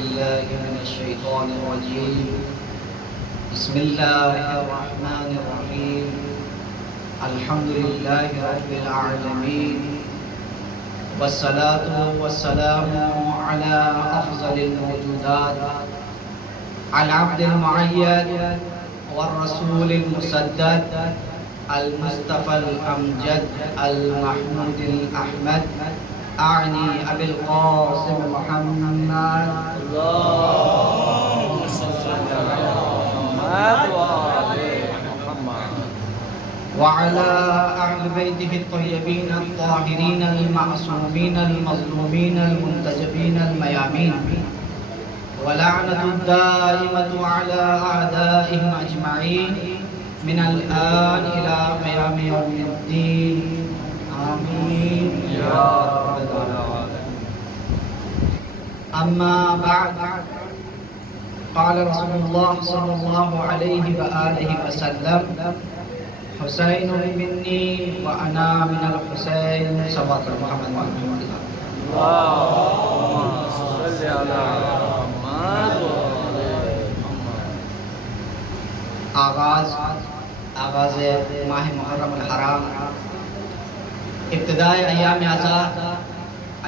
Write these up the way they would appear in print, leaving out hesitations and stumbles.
بالله من الشيطان الرجيم بسم الله الرحمن الرحيم الحمد لله رب العالمين والصلاة والسلام على أفضل الموجودات العبد المعيد والرسول المسدد المصطفى الأمجد المحمود الأحمد أعني أبي القاسم محمد اللهم صل على محمد وعلى محمد وعلى أهل بيته الطيبين الطاهرين المعصومين المظلومين المنتجبين الميامين ولعنة الدائمة على أعدائهم أجمعين من الآن إلى قيام يوم الدين آمين يا رب العالمين. أما بعد قال رسول الله صلى الله عليه وآله وسلم حسين مني وأنا من الحسين صلوات محمد اللهم صل على محمد وعلى محمد. آغاز ماہ محرم الحرام، ابتدائے ایام آزاد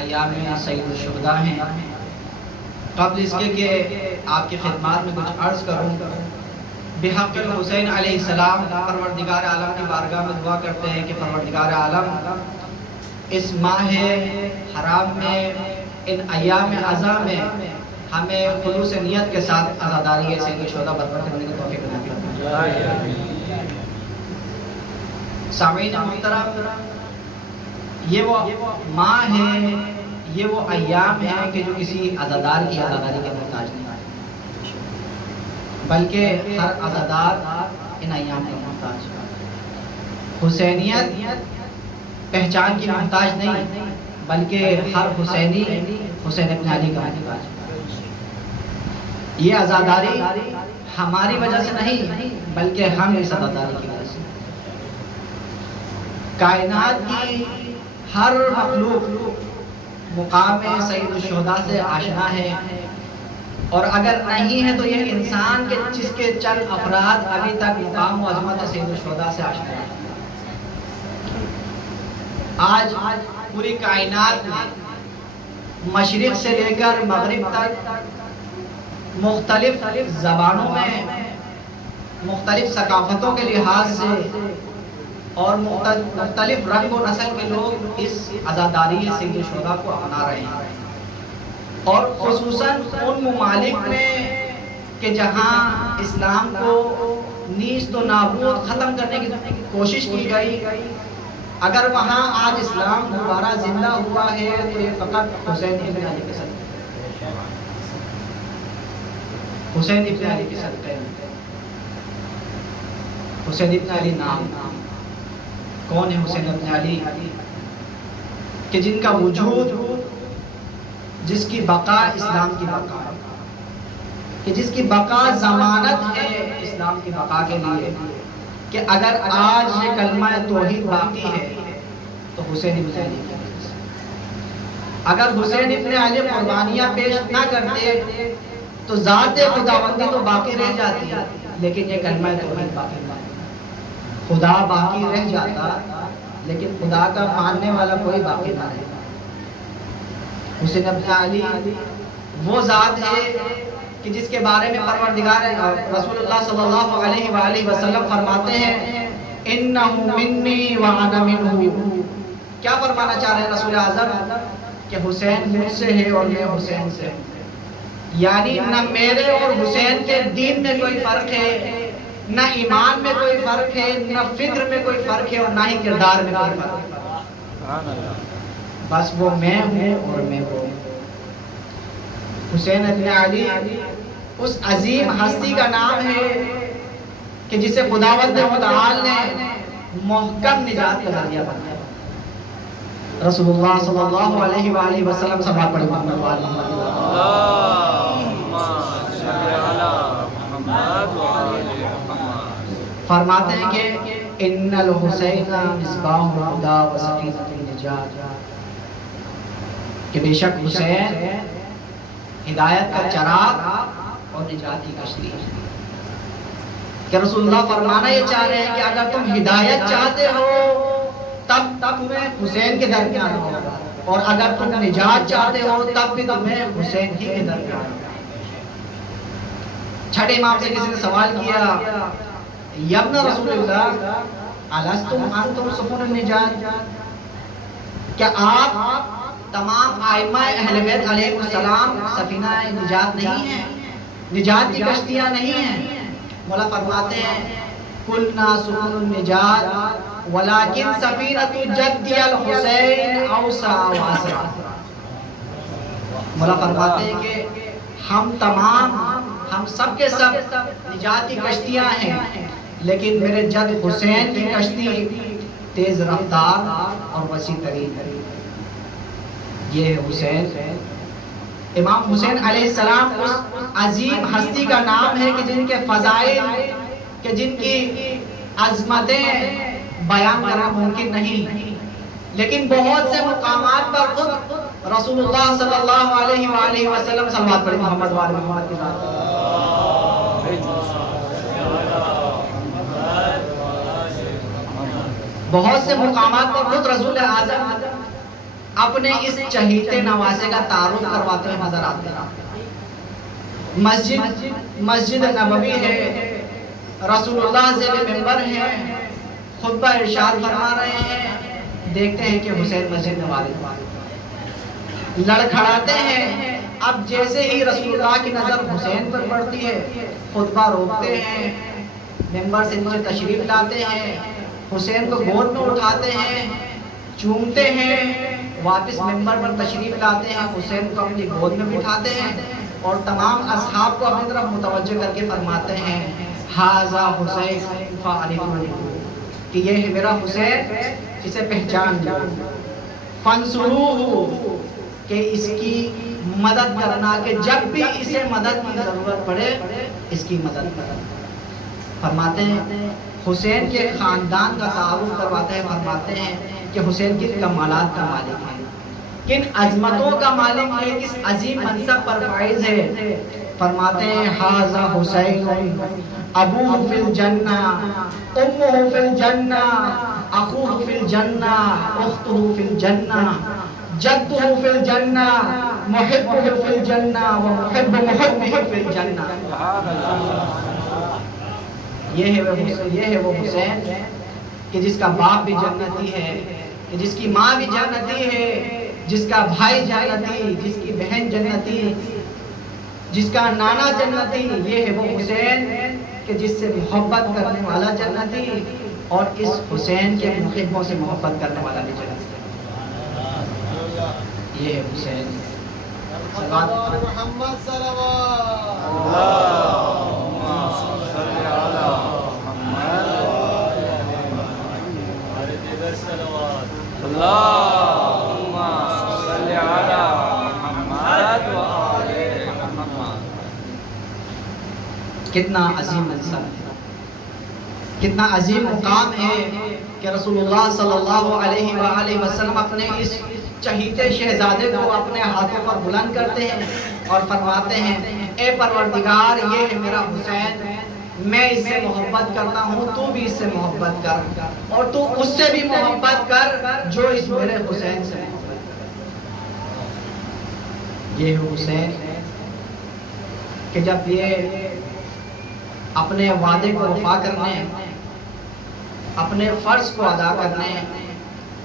ایام سید الشہداء ہیں۔ قبل اس کے کہ آپ کی خدمات میں کچھ عرض کروں، بحق الحسین علیہ السلام پروردگار عالم کی بارگاہ میں دعا کرتے ہیں کہ پروردگار عالم اس ماہ حرام میں، ان ایام عزا میں ہمیں خلوص نیت کے ساتھ عزاداری سید الشہداء برپا کرنے کی توفیق عطا فرمائے۔ سامعین محترم، یہ وہ ماہ ہے، یہ وہ ایام ہیں کہ جو کسی عزادار کی عزاداری کے محتاج نہیں، بلکہ ہر عزادار ان ایام کا محتاج ہے۔ حسینیت پہچان کی محتاج نہیں، بلکہ ہر حسینی حسین ابن علی کا محتاج ہے۔ یہ عزاداری ہماری وجہ سے نہیں، بلکہ ہم اس عزاداری کی وجہ سے۔ کائنات کی ہر مخلوق مقام سید الشہداء سے آشنا ہے، اور اگر نہیں ہے تو یہ انسان کے جس کے چند افراد ابھی تک مقام و عظمت سید الشہداء سے آشنا ہے۔ آج پوری کائنات میں مشرق سے لے کر مغرب تک مختلف زبانوں میں، مختلف ثقافتوں کے لحاظ سے اور مختلف رنگ و نسل کے لوگ اس عزاداری سید الشہداء کو اپنا رہے ہیں، اور خصوصاً ان ممالک میں کہ جہاں اسلام کو نیست و نابود ختم کرنے کی کوشش کی گئی، اگر وہاں آج اسلام دوبارہ زندہ ہوا ہے تو یہ فقط حسین ابن علی کے صدقے، حسین ابن علی کے صدقے۔ حسین ابن علی نام کون ہے؟ حسین ابن علی کہ جن کا وجود، جس کی بقا اسلام کی بقا ہے، کہ جس کی بقا ضمانت ہے اسلام کی بقا کے لیے، کہ اگر آج یہ کلمہ توحید باقی ہے تو حسین ابن علی کی وجہ سے۔ اگر حسین ابن علی قربانیاں پیش نہ کرتے تو ذات خداوندی تو باقی رہ جاتی، لیکن یہ کلمہ توحید باقی نہ، خدا باقی رہ جاتا لیکن خدا کا ماننے والا کوئی باقی نہ رہتا۔ حسین ابن علی وہ ذات ہے کہ جس کے بارے میں پروردگار رسول اللہ صلی اللہ علیہ وآلہ وسلم فرماتے ہیں انہو منی وانا منہو۔ کیا فرمانا چاہ رہے ہیں رسول اعظم؟ کہ حسین مجھ سے ہے اور میں حسین سے ہوں، یعنی نہ میرے اور حسین کے دین میں کوئی فرق ہے، نہ ایمان میں کوئی فرق ہے، نہ فکر میں کوئی فرق ہے، اور نہ ہی کردار میں کوئی فرق ہے۔ بس وہ میں ہوں اور میں وہ ہوں۔ حسین ابن علی اس عظیم ہستی کا نام ہے کہ جسے خداوند متعال نے محکم نجات کا ذریعہ بنایا۔ رسول اللہ صلی اللہ علیہ وآلہ وسلم صلی پڑھی محمد اللهم صل على محمد وعلى محمد۔ فرماتے ہیں کہ ان الحسین مصباح الہدی و سکینۃ النجات، کہ بے شک حسین ہدایت کا چراغ اور نجات کی کشتی ہے۔ کہ رسول اللہ فرمانا یہ چاہ رہے ہیں کہ اگر تم ہدایت چاہتے ہو تب تمہیں حسین کے درمیان ہوگا، اور اگر تم نجات چاہتے ہو تب بھی تمہیں حسین ہی کے درمیان ہوگا۔ چھٹے امام سے کسی نے سوال کیا، یا ابن رسول اللہ الستم انتم سفن النجات، کیا آپ تمام ائمہ اہل بیت علیہ السلام سفینہ نجات نہیں ہیں، نجات کی کشتیاں نہیں ہیں؟ مولا فرماتے ہیں کلنا سفن النجات ولکن سفینۃ جدی الحسین اوسع واسع۔ مولا فرماتے ہیں کہ ہم سب کے سب نجات کی کشتیاں ہیں، لیکن میرے جد حسین کی کشتی تیز رفتار اور وسیع ترین ہے۔ یہ ہے حسین۔ امام حسین علیہ السلام اس عظیم ہستی کا نام ہے کہ جن کے فضائل، کہ جن کی عظمتیں بیان کرنا ممکن نہیں، لیکن بہت سے مقامات پر خود رسول اللہ صلی اللہ علیہ وآلہ وسلم صلوات پڑھیں محمد وآل محمد کی ذات پر۔ بہت سے مقامات پر خود رسول اعظم اپنے اس چہیتے نواسے کا تعارف کرواتے ہوئے نظر آتے ہیں۔ مسجد نبوی ہے، رسول اللہ زیر منبر ہیں، خطبہ ارشاد فرما رہے ہیں، دیکھتے ہیں کہ حسین مسجد میں وارد لڑکھڑاتے ہیں۔ اب جیسے ہی رسول اللہ کی نظر حسین پر پڑتی ہے، خطبہ روکتے ہیں، منبر سے نیچے تشریف لاتے ہیں، حسین کو گود میں اٹھاتے ہیں، چومتے ہیں، واپس منبر پر تشریف لاتے ہیں، حسین کو اپنی گود میں بٹھاتے ہیں اور تمام اصحاب کو اپنی طرف متوجہ کر کے فرماتے ہیں ھذا حسین فعرفوہ، کہ یہ ہے میرا حسین جسے پہچان لو، فانصروہ، کہ اس کی مدد کرنا، کہ جب بھی اسے مدد کی ضرورت پڑے اس کی مدد کرنا۔ فرماتے ہیں حسین کے خاندان کا تعارف کرواتے ہیں، فرماتے ہیں کہ حسین کن کمالات کا مالک ہے، کن عظمتوں کا مالک ہے، کس عظیم منصب پر فائز ہے۔ فرماتے ہیں ھذا حسین ابوہ فی الجنہ، امہ فی الجنہ، اخوہ فی الجنہ، اختہ فی الجنہ، جدہ فی الجنہ، محبہ فی الجنہ، ومحب محبہ فی الجنہ۔ یہ ہے وہ حسین کہ جس کا باپ بھی جنتی ہے، کہ جس کی ماں بھی جنتی ہے، جس کا بھائی جنتی، جس کی بہن جنتی، جس کا نانا جنتی۔ یہ ہے وہ حسین کہ جس سے محبت کرنے والا جنتی، اور اس حسین کے محبوں سے محبت کرنے والا بھی جنتی۔ یہ ہے حسین۔ محمد صلوات اللہم صلی علی محمد و آل محمد۔ کتنا عظیم منصب ہے، کتنا عظیم مقام ہے کہ رسول اللہ صلی اللہ علیہ وآلہ وسلم اپنے اس چہیتے شہزادے کو اپنے ہاتھوں پر بلند کرتے ہیں اور فرماتے ہیں اے پروردگار یہ ہے میرا حسین، میں اس سے محبت کرتا ہوں، تو بھی اس سے محبت کر، اور تو اس سے بھی محبت کر جو اس میرے حسین سے محبت کر۔ یہ ہے حسین کہ جب یہ اپنے وعدے کو وفا کرنے، اپنے فرض کو ادا کرنے،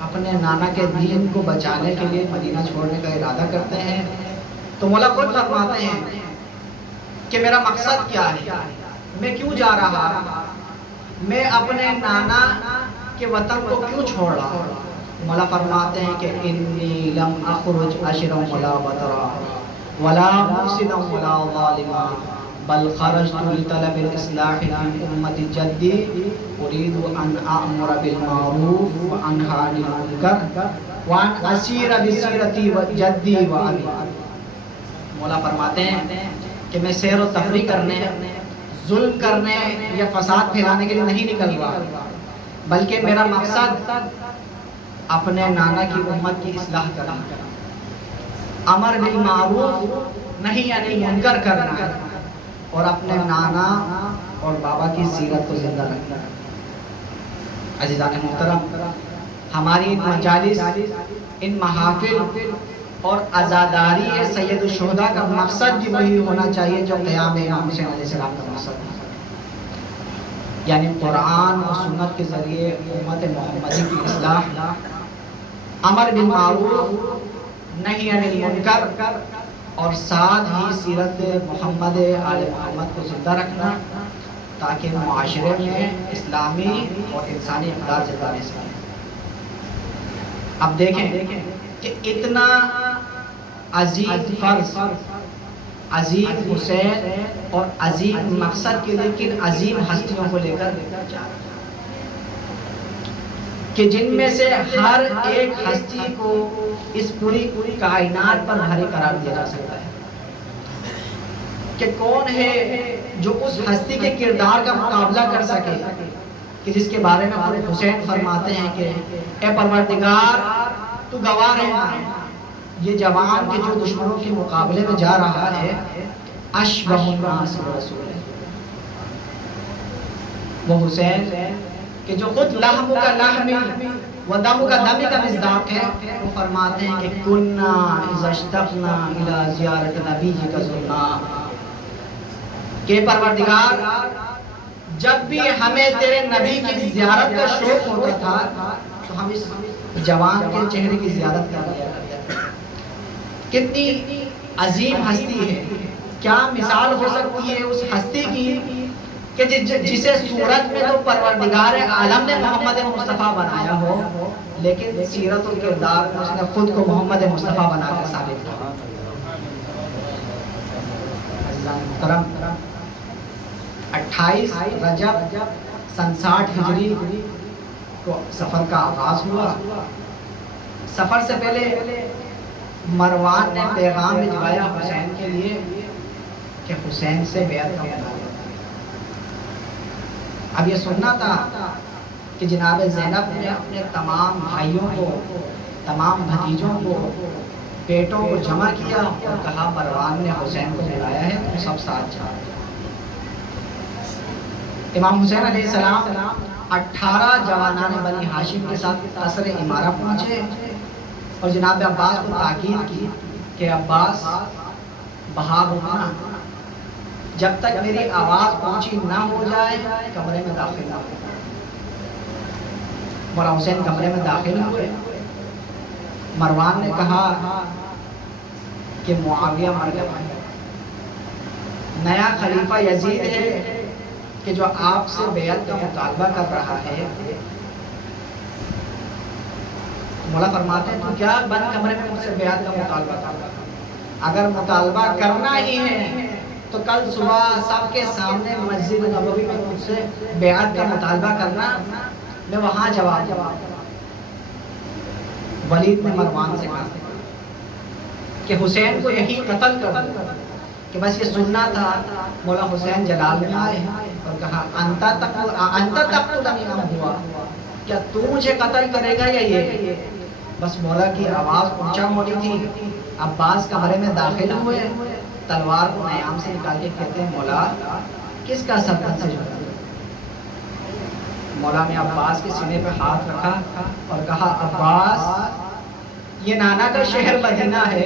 اپنے نانا کے دین کو بچانے کے لیے مدینہ چھوڑنے کا ارادہ کرتے ہیں، تو مولا خود فرماتے ہیں کہ میرا مقصد کیا ہے، میں کیوں جا رہا، میں اپنے نانا کے وطن کو کیوں چھوڑ رہا۔ مولا فرماتے ہیں کہ انی لم اخرج اشرا ولا بطرا ولا مفسدا ولا ظالما بل خرجت لطلب الاصلاح فی امت جدی اريد ان اامر بالمعروف وانهى عن المنکر وان اسیر بسیرتی جدی و ابی۔ مولا فرماتے ہیں کہ میں سیر و تفریح کرنے، ظلم کرنے یا فساد پھیلانے کے لیے نہیں نکل رہا، بلکہ میرا مقصد اپنے نانا کی امت کی اصلاح کرنا، امر بالمعروف نہیں یعنی منکر کرنا ہے، اور اپنے نانا اور بابا کی سیرت کو زندہ رکھنا ہے۔ عزیزان محترم، ہماری ان مجالس، ان محافل اور عزاداری سید الشہداء کا مقصد بھی وہی ہونا چاہیے جو قیام امام حسین علیہ السلام کا مقصد ہے، یعنی قرآن اور سنت کے ذریعے امت محمدی کی اصلاح، امر بالمعروف نہی عن المنکر، اور ساتھ ہی سیرت محمد آل محمد کو زندہ رکھنا تاکہ معاشرے میں اسلامی اور انسانی اقدار زندہ رہ سکے۔ اب دیکھیں کہ اتنا عظیم فرض، عظیم حسین اور عظیم مقصد کے لیے کن عظیم ہستیوں کو لے کر جا رہا ہے کہ جن میں سے ہر ایک ہستی کو اس پوری کائنات پر بھاری قرار دیا جا سکتا ہے کہ کون ہے جو اس ہستی کے کردار کا مقابلہ کر سکے، کہ جس کے بارے میں خود حسین فرماتے ہیں کہ اے پروردگار تو گواہ رہنا، یہ جوان کے جو دشمنوں کے مقابلے میں جا رہا ہے اشبہ الناس برسول ہے، وہ حسین کہ جو خود لحم کا لحمی و دم کا دمی کا مصداق ہے، وہ فرماتے ہیں کہ کننا اذا اشتقنا الى زیارت نبی کا زرنا، کہ پروردگار جب بھی ہمیں تیرے نبی کی زیارت کا شوق ہوتا تھا تو ہم اس جوان کے چہرے کی زیارت کر لیا کرتے تھے۔ کتنی عظیم ہستی ہے، کیا مثال ہو سکتی ہے اس ہستی کی کہ جسے صورت میں تو پروردگار عالم نے محمد مصطفیٰ بنایا ہو، لیکن سیرت و کردار میں اس نے خود کو محمد مصطفیٰ بنا کر ثابت کیا۔ محترم، 28 رجب سن 60 ہجری کو سفر کا آغاز ہوا۔ سفر سے پہلے مروان نے پیغام بھجوایا حسین کے لیے کہ حسین سے بیعت کا مطالبہ۔ اب یہ سننا تھا کہ جناب زینب نے اپنے تمام بھائیوں کو، تمام بھتیجوں کو، بیٹوں کو جمع کیا اور کہا مروان نے حسین کو بلایا ہے، تو سب ساتھ جاؤ۔ امام حسین علیہ السلام 18 جوانان بنی ہاشم کے ساتھ قصر امارہ پہنچے اور جناب عباس کو تاکید کی کہ عباس بہار رکنا، جب تک میری آواز پہنچی نہ ہو جائے کمرے میں داخل نہ ہو۔ مولا حسین کمرے میں داخل ہوئے۔ مروان نے کہا کہ معاویہ مر گیا ہے، نیا خلیفہ یزید ہے کہ جو آپ سے بیعت کا مطالبہ کر رہا ہے۔ مولا فرماتے ہیں تو کیا بند کمرے میں مجھ سے بیعت کا مطالبہ کرنا، اگر مطالبہ کرنا ہی ہے تو کل صبح سب کے سامنے مسجد نبوی میں مجھ سے بیعت کا مطالبہ کرنا، میں وہاں جواب دوں۔ ولید نے مروان سے کہا کہ حسین کو یہی قتل کر دو، کہ بس یہ سننا تھا۔ مولا حسین جلال میں آئے اور کہا انت تقتلنی ام ہوا، کیا تو مجھے قتل کرے گا یا یہ؟ بس مولا کی آواز اونچا ہونی تھی۔ عباس کمرے میں داخل ہوئے، تلوار کو نیام سے نکال کے کہتے ہیں مولا کس کا سر کن سے جھکا؟ مولا نے عباس کے سینے پہ ہاتھ رکھا اور کہا عباس یہ نانا کا شہر مدینہ ہے،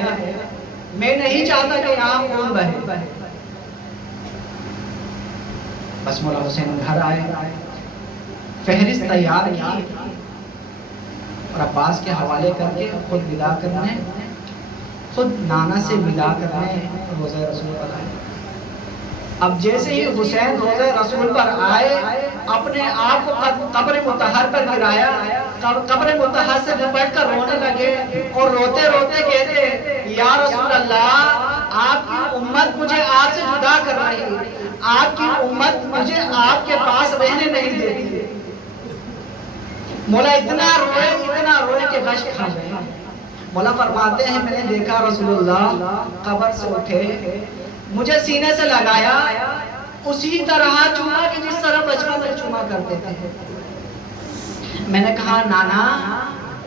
میں نہیں چاہتا کہ یہاں خون بہے۔ بس مولا حسین گھر آئے، فہرست تیار کی اور عباس کے حوالے کر کے خود ودا کرنے، خود نانا سے ودا کرنے روضہ رسول پر آئے۔ اب جیسے ہی حسین روضہ رسول پر آئے، اپنے آپ کو قبر مطہر پر گرایا، قبر مطہر سے لپٹ کر رونے لگے اور روتے روتے کہتے یا رسول اللہ آپ کی امت مجھے آپ سے جدا کر رہی ہے، آپ کی امت مجھے آپ کے پاس رہنے نہیں دیتی۔ مولا اتنا روئے کہ غش کھا گئے۔ مولا فرماتے ہیں میں نے دیکھا رسول اللہ قبر سے اٹھے، مجھے سینے سے لگایا، اسی طرح چوما کہ جس طرح بچپن میں چوما کرتے تھے۔ میں نے کہا نانا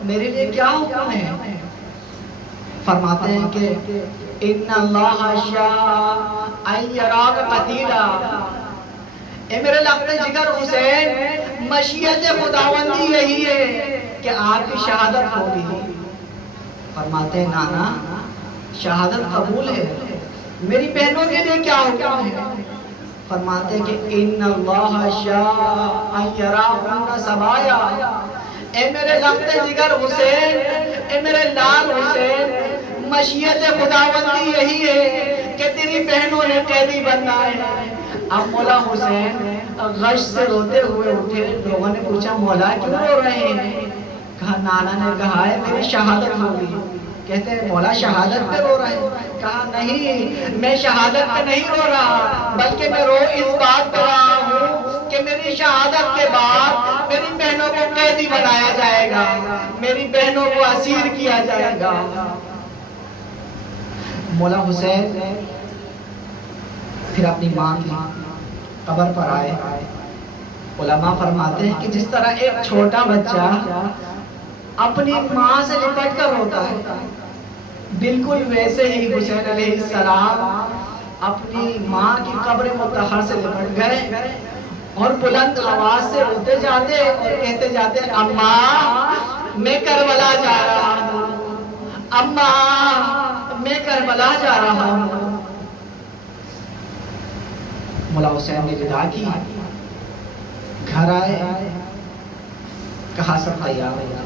میرے لیے کیا حکم ہے؟ فرماتے ہیں کہ ان اللہ شاء ان یراک قتیلا، اے میرے لفظ جگر حسین، مشیت خداوندی یہی ہے کہ آپ کی شہادت ہوگی۔ فرماتے ہیں نانا شہادت قبول ہے، میری بہنوں کے لیے کیا حکم ہے؟ فرماتے ہیں کہ ان اللہ شاء ان یراکن سبایا، اے میرے لفظ جگر حسین، اے میرے لال حسین، مشیت خداوندی یہی ہے کہ تیری بہنوں نے قیدی بننا ہے۔ اب مولا حسین غش سے روتے ہوئے اٹھے، لوگوں نے پوچھا مولا کیوں رو رہے ہیں؟ کہا نانا نے کہا ہے میری شہادت ہوگی۔ کہتے ہیں مولا شہادت پہ رو رہے ہیں؟ کہا نہیں، میں شہادت پہ نہیں رو رہا، بلکہ میں رو اس بات پہ رہا ہوں کہ میری شہادت کے بعد میری بہنوں کو قیدی بنایا جائے گا، میری بہنوں کو اسیر کیا جائے گا۔ مولا حسین پھر اپنی ماں کی قبر پر آئے۔ علماء فرماتے ہیں کہ جس طرح ایک چھوٹا بچہ اپنی ماں سے لپٹ کر روتا ہے، بالکل ویسے ہی حسین علیہ السلام اپنی ماں کی قبر مطہر سے لپٹ گئے اور بلند آواز سے روتے جاتے اور کہتے جاتے اماں میں کربلا جا رہا ہوں، اماں میں کربلا جا رہا ہوں۔ مولا حسین نے ودا کی، گھر آئے، کہا سب تیار ہے۔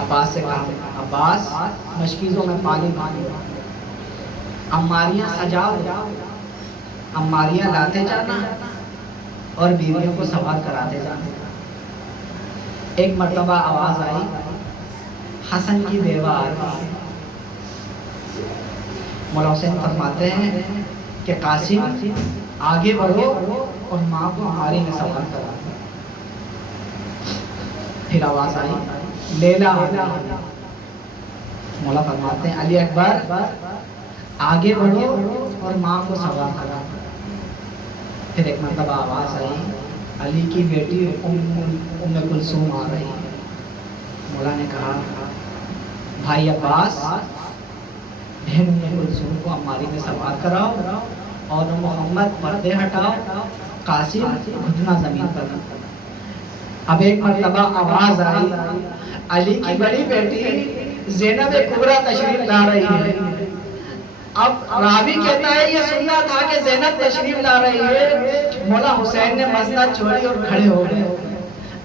عباس سے کہا عباس مشکیزوں میں پانی بھانی، عماریاں سجاؤ، عماریاں لاتے جانا اور بیویوں کو سوار کراتے جانا۔ ایک مرتبہ آواز آئی، حسن کی بیوہ آ رہی ہے۔ مولا حسین فرماتے ہیں کہ قاسم آگے بڑھو اور ماں کو عماری میں سوار کرا۔ پھر آواز آئی لیلا، مولا فرماتے ہیں علی اکبر آگے بڑھو اور ماں کو سوار کرا۔ پھر ایک مرتبہ آواز آئی علی کی بیٹی ام کلثوم آ رہی ہے۔ مولا نے کہا بھائی عباس بہن ام کلثوم کو عماری میں سوار کراؤ اور محمد پردے ہٹاؤ، قاسم گھٹنا زمین پر۔ اب ایک مرتبہ آواز آئی علی کی بڑی بیٹی زینب کبریٰ تشریف لا رہی ہے۔ اب راوی کہتا ہے یہ سننا تھا کہ زینب تشریف لا رہی ہے۔ مولا حسین نے مسند چھوڑی اور کھڑے ہو گئے۔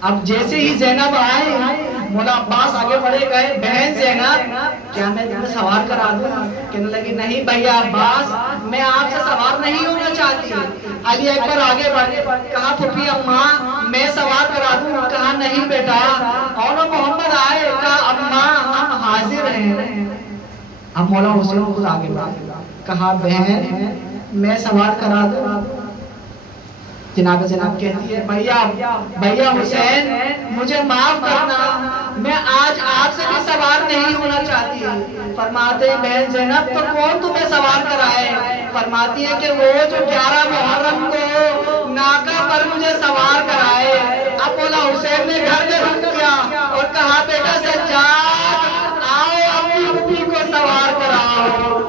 اب جیسے ہی زینب آئے مولا عباس آگے بڑھے گئے، بہن زینب کیا میں تمہیں سوار کرا دوں؟ کہنے لگی نہیں بھیا عباس میں آپ سے سوار نہیں ہونا چاہتی۔ علی اکبر آگے بڑھے، کہا پھپھی اماں میں سوار کرا دوں؟ کہا نہیں بیٹا۔ اور محمد آئے، کہا اماں ہم حاضر ہیں۔ اب مولا حسین خود آگے بڑھے، کہا بہن میں سوار کرا دوں؟ جناب کہتی ہے بھیا حسین مجھے معاف کرنا، میں آج آپ سے بھی سوار نہیں ہونا چاہتی۔ فرماتے ہیں بہن زینب تو کون تمہیں سوار کرائے؟ فرماتی ہے کہ وہ جو 11 محرم کو ناکہ پر مجھے سوار کرائے۔ اب مولا حسین نے گھر میں رک کیا اور کہا بیٹا سجاد آؤ اپنی پھوپھی کو سوار کراؤ۔